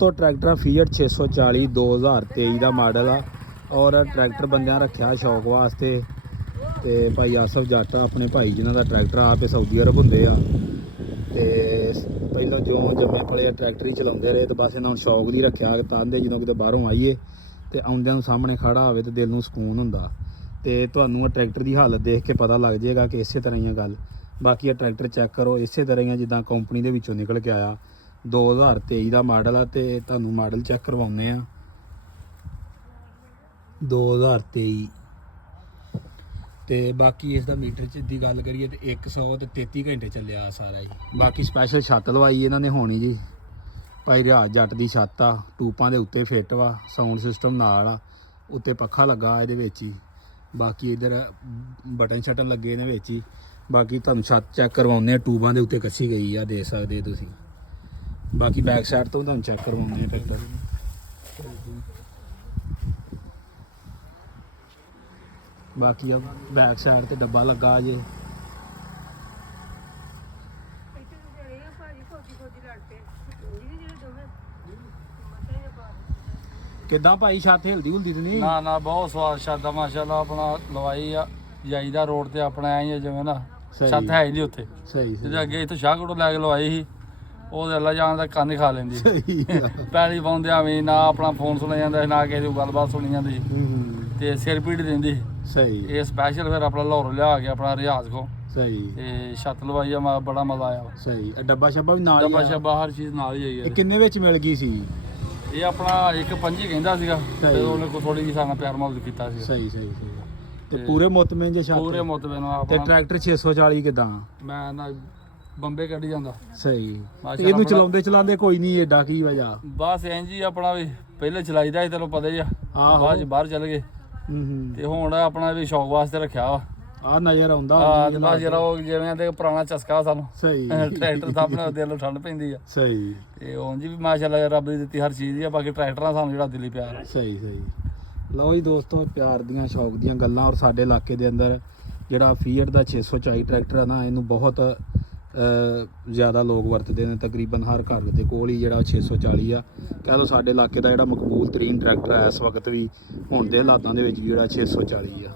तो tractor fiat 640 2023 का model आ और ट्रैक्टर बंद रखा शौक वास्ते। तो भाई आसफ जट अपने भाई जिन्हों का ट्रैक्टर आप सऊदी अरब होंगे आ तो पहलों जो जमे पले ट्रैक्टर ही चलाते रहे तो बस इन्होंने शौक नहीं रखा तांदे जो कि बाहरों आईए तो आउंदियां सामने खड़ा हो तो दिल में सुकून होंदा। तो तुहानूं ट्रैक्टर की हालत देख के पता लग जाएगा कि इस तरह ही गल। बाकी ट्रैक्टर चैक करो इस तरह ही जिदा कंपनी के विचों निकल के आया 2023 का मॉडल आ। तो तुहानूं मॉडल चैक करवाने 2023। तो बाकी इसका मीटर की गल करिए तो 133 घंटे चलिया सारा ही। बाकी स्पैशल छत्त लवाई इन्होंने होनी जी भाई रियाज जट की छत्त आ टूपां दे उत्ते फिट वा साउंड सिस्टम नाल आ उत्ते पक्खा लगा ये ही। बाकी इधर बटन शटन लगे ने विच ही। बाकी तुहानूं छत्त चैक करवाने ट्यूबां दे उत्ते कसी गई आ देख सकदे तुसीं। बाकी बैक साइड तो तुहानूं चैक करवाने ट्रैक्टर। बाकी अब बैक साइड ते डब्बा लगा जे किदां भाई छत हिलदी हुलदी तो नहीं? ना ना बहुत स्वाद शादा माशाल्लाह अपना लवाई आ जाईदा रोड ते अपने आई है जिवें ना छत है ही नहीं उत्थे सही ते अगे इत्थों शाहकोटों लैके लवाई ही ਉਹ ਅੱਲਾ ਜਾਣਦਾ ਕੰਨ ਖਾ ਲੈਂਦੀ ਪੈਲੀ ਪਾਉਂਦੇ ਆਵੇਂ ਨਾ ਆਪਣਾ ਫੋਨ ਸੁਣਿਆ ਜਾਂਦਾ ਨਾ ਕਿਸੇ ਦੀ ਗੱਲਬਾਤ ਸੁਣੀ ਜਾਂਦੀ ਤੇ ਸਿਰ ਪੀੜ ਦਿੰਦੀ ਸਹੀ। ਇਹ ਸਪੈਸ਼ਲ ਫਿਰ ਆਪਣਾ ਲਾਹੌਰ ਲਿਆ ਕੇ ਆਪਣਾ ਰਿਆਜ਼ ਕੋ ਸਹੀ ਤੇ ਛੱਤ ਲਵਾਈ ਆ ਬੜਾ ਮਜ਼ਾ ਆਇਆ ਸਹੀ। ਡੱਬਾ ਸ਼ੱਬਾ ਵੀ ਨਾਲ ਹੀ ਡੱਬਾ ਸ਼ੱਬਾ ਹਰ ਚੀਜ਼ ਨਾਲ ਹੀ ਆਈ ਇਹ ਕਿੰਨੇ ਵਿੱਚ ਮਿਲ ਗਈ ਸੀ? ਇਹ ਆਪਣਾ 1.5 ਕਹਿੰਦਾ ਸੀਗਾ ਤੇ ਉਹਨੇ ਕੋ ਥੋੜੀ ਜਿਹੀ ਸਾਨਾ ਪਿਆਰ ਮੁਹੱਬਤ ਕੀਤਾ ਸੀ। ਸਹੀ ਸਹੀ ਸਹੀ। ਤੇ ਪੂਰੇ ਮੁਤਮਿਨ ਜੇ ਛੱਤ ਪੂਰੇ ਮੁਤਮਿਨ ਤੇ ਆਪਣਾ ਟਰੈਕਟਰ 640 ਕਿਦਾਂ ਮੈਂ ਨਾ ਬੰਬੇ ਕੱਢੀ ਜਾਂਦਾ ਸਹੀ। ਇਹਨੂੰ ਚਲਾਉਂਦੇ ਚਲਾਉਂਦੇ ਕੋਈ ਨਹੀਂ ਏਡਾ ਕੀ ਵਜਾ ਬਸ ਇੰਜ ਹੀ ਆਪਣਾ ਵੀ ਪਹਿਲੇ ਚਲਾਈਦਾ ਸੀ ਤੈਨੂੰ ਪਤਾ ਹੀ ਆ ਬਾਅਦ ਚ ਬਾਹਰ ਚੱਲ ਗਏ ਤੇ ਹੁਣ ਆਪਣਾ ਵੀ ਸ਼ੌਕ ਵਾਸਤੇ ਰੱਖਿਆ ਵਾ ਆ ਨਜ਼ਰ ਆਉਂਦਾ ਆ ਤੇ ਬਸ ਜਿਹੜਾ ਉਹ ਜਿਵੇਂ ਦੇ ਪੁਰਾਣਾ ਚਸਕਾ ਸਾਨੂੰ ਸਹੀ। ਟਰੈਕਟਰ ਦਾ ਆਪਣੇ ਦਿਲ ਨੂੰ ਠੰਡ ਪੈਂਦੀ ਆ ਸਹੀ। ਤੇ ਉਂਝ ਵੀ ਮਾਸ਼ਾਅੱਲਾ ਰੱਬ ਦੀ ਦਿੱਤੀ ਹਰ ਚੀਜ਼ ਆ ਬਾਕੀ ਟਰੈਕਟਰਾਂ ਸਾਨੂੰ ਜਿਹੜਾ ਦਿਲੀ ਪਿਆਰ ਸਹੀ ਸਹੀ। ਲਓ ਜੀ ਦੋਸਤੋ ਪਿਆਰ ਦੀਆਂ ਸ਼ੌਕ ਦੀਆਂ ਗੱਲਾਂ। ਔਰ ਸਾਡੇ ਇਲਾਕੇ ਦੇ ਅੰਦਰ ਜਿਹੜਾ ਫੀਐਟ ਦਾ 640 ਟਰੈਕਟਰ ਆ ਨਾ ਇਹਨੂੰ ਬਹੁਤ ਜ਼ਿਆਦਾ ਲੋਕ ਵਰਤਦੇ ਨੇ। ਤਕਰੀਬਨ ਹਰ ਘਰ ਦੇ ਕੋਲ ਹੀ ਜਿਹੜਾ 640 ਆ ਕਹਿ ਲਓ ਸਾਡੇ ਇਲਾਕੇ ਦਾ ਜਿਹੜਾ ਮਕਬੂਲ ਤਰੀਨ ਟਰੈਕਟਰ ਹੈ ਇਸ ਵਕਤ ਵੀ ਹੁਣ ਦੇ ਹਾਲਾਤਾਂ ਦੇ ਵਿੱਚ ਵੀ ਜਿਹੜਾ 640 ਆ।